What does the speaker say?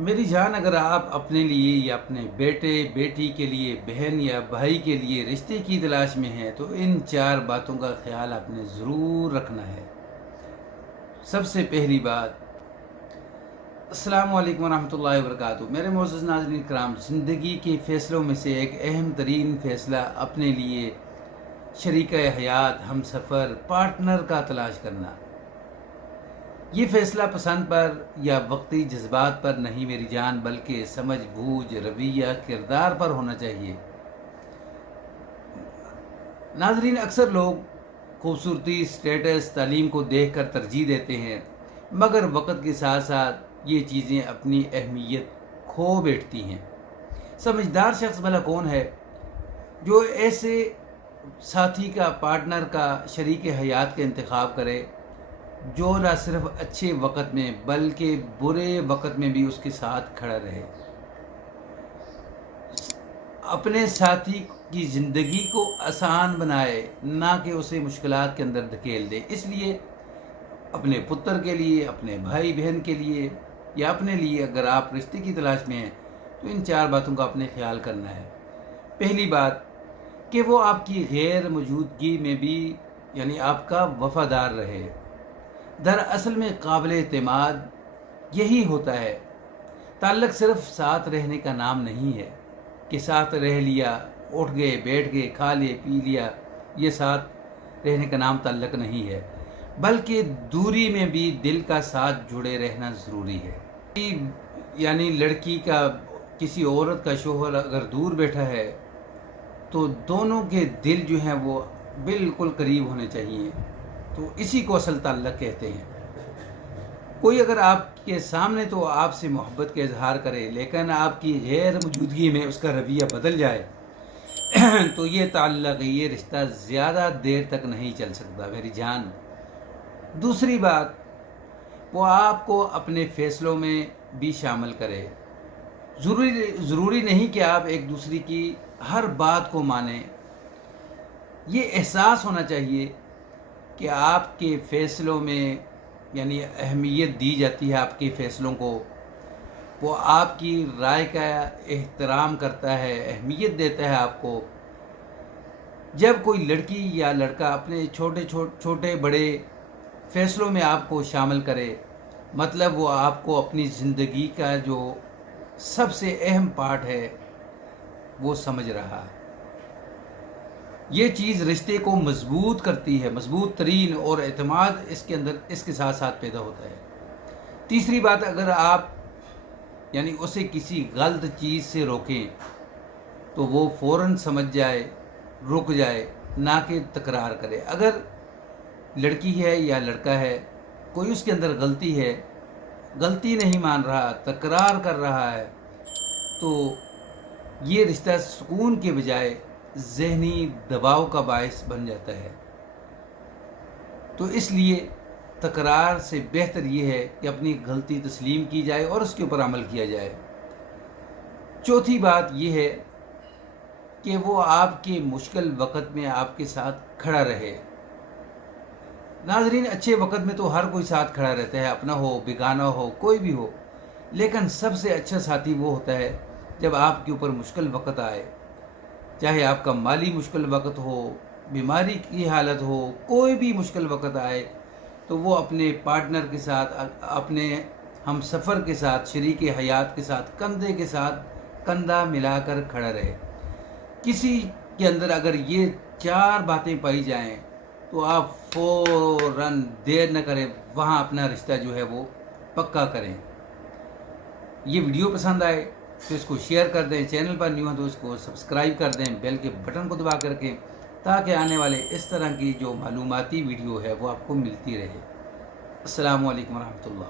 मेरी जान, अगर आप अपने लिए या अपने बेटे बेटी के लिए, बहन या भाई के लिए रिश्ते की तलाश में हैं तो इन 4 बातों का ख्याल आपने ज़रूर रखना है। सबसे पहली बात, अस्सलाम वालेकुम रहमतुल्लाहि व बरकातुहू। मेरे मोअज़्ज़ज़ नाज़रीन कराम, ज़िंदगी के फ़ैसलों में से एक अहम तरीन फ़ैसला अपने लिए शरीक हयात, हम सफ़र, पार्टनर का तलाश करना। ये फ़ैसला पसंद पर या वक्ती जज्बात पर नहीं मेरी जान, बल्कि समझ बूझ, रवैया, किरदार पर होना चाहिए। नाज़रीन, अक्सर लोग खूबसूरती, स्टेटस, तालीम को देख कर तरजीह देते हैं, मगर वक़्त के साथ साथ ये चीज़ें अपनी अहमियत खो बैठती हैं। समझदार शख्स भला कौन है जो ऐसे साथी का, पार्टनर का, शरीक हयात का इंतखाब करे जो न सिर्फ अच्छे वक़्त में बल्कि बुरे वक़्त में भी उसके साथ खड़ा रहे, अपने साथी की ज़िंदगी को आसान बनाए, ना कि उसे मुश्किलात के अंदर धकेल दे। इसलिए अपने पुत्र के लिए, अपने भाई बहन के लिए या अपने लिए अगर आप रिश्ते की तलाश में हैं तो इन 4 बातों का अपने ख्याल करना है। पहली बात कि वो आपकी गैर मौजूदगी में भी यानी आपका वफ़ादार रहे। दरअसल में काबिल एतमाद यही होता है। ताल्लुक़ सिर्फ साथ रहने का नाम नहीं है कि साथ रह लिया, उठ गए, बैठ गए, खा लिए, पी लिया, ये साथ रहने का नाम ताल्लुक़ नहीं है, बल्कि दूरी में भी दिल का साथ जुड़े रहना ज़रूरी है। यानी लड़की का, किसी औरत का शोहर अगर दूर बैठा है तो दोनों के दिल जो हैं वो बिल्कुल करीब होने चाहिए, तो इसी को असल ताल्लुक़ कहते हैं। कोई अगर आपके सामने तो आपसे मोहब्बत का इजहार करे, लेकिन आपकी गैर मौजूदगी में उसका रवैया बदल जाए तो ये ताल्लुक़, ये रिश्ता ज़्यादा देर तक नहीं चल सकता मेरी जान। दूसरी बात, वो आपको अपने फ़ैसलों में भी शामिल करे। ज़रूरी नहीं कि आप एक दूसरे की हर बात को मानें। ये एहसास होना चाहिए कि आपके फ़ैसलों में यानी अहमियत दी जाती है आपके फ़ैसलों को, वो आपकी राय का एहतराम करता है, अहमियत देता है आपको। जब कोई लड़की या लड़का अपने छोटे बड़े फ़ैसलों में आपको शामिल करे, मतलब वो आपको अपनी ज़िंदगी का जो सबसे अहम पार्ट है वो समझ रहा है। ये चीज़ रिश्ते को मजबूत करती है, मजबूत तरीन, और एतमाद इसके अंदर इसके साथ साथ पैदा होता है। तीसरी बात, अगर आप यानी उसे किसी गलत चीज़ से रोकें तो वो फ़ौरन समझ जाए, रुक जाए, ना कि तकरार करे। अगर लड़की है या लड़का है, कोई उसके अंदर गलती है, गलती नहीं मान रहा, तकरार कर रहा है, तो ये रिश्ता सुकून के बजाय ज़हनी दबाव का बायस बन जाता है। तो इसलिए तकरार से बेहतर ये है कि अपनी गलती तस्लीम की जाए और उसके ऊपर अमल किया जाए। चौथी बात ये है कि वो आपके मुश्किल वक़्त में आपके साथ खड़ा रहे। नाज़रीन, अच्छे वक़्त में तो हर कोई साथ खड़ा रहता है, अपना हो, बेगाना हो, कोई भी हो, लेकिन सबसे अच्छा साथी वो होता है जब आपके ऊपर मुश्किल वक़्त आए, चाहे आपका माली मुश्किल वक़्त हो, बीमारी की हालत हो, कोई भी मुश्किल वक़्त आए, तो वो अपने पार्टनर के साथ, अपने हम सफ़र के साथ, शरीक हयात के साथ, कंधे के साथ कंधा मिलाकर खड़ा रहे। किसी के अंदर अगर ये 4 बातें पाई जाएं तो आप फ़ौरन देर न करें, वहाँ अपना रिश्ता जो है वो पक्का करें। ये वीडियो पसंद आए तो इसको शेयर कर दें, चैनल पर न्यू है तो इसको सब्सक्राइब कर दें, बेल के बटन को दबा कर रखें, ताकि आने वाले इस तरह की जो मालूमाती वीडियो है वो आपको मिलती रहे। अस्सलामु अलैकुम रहमतुल्लाह।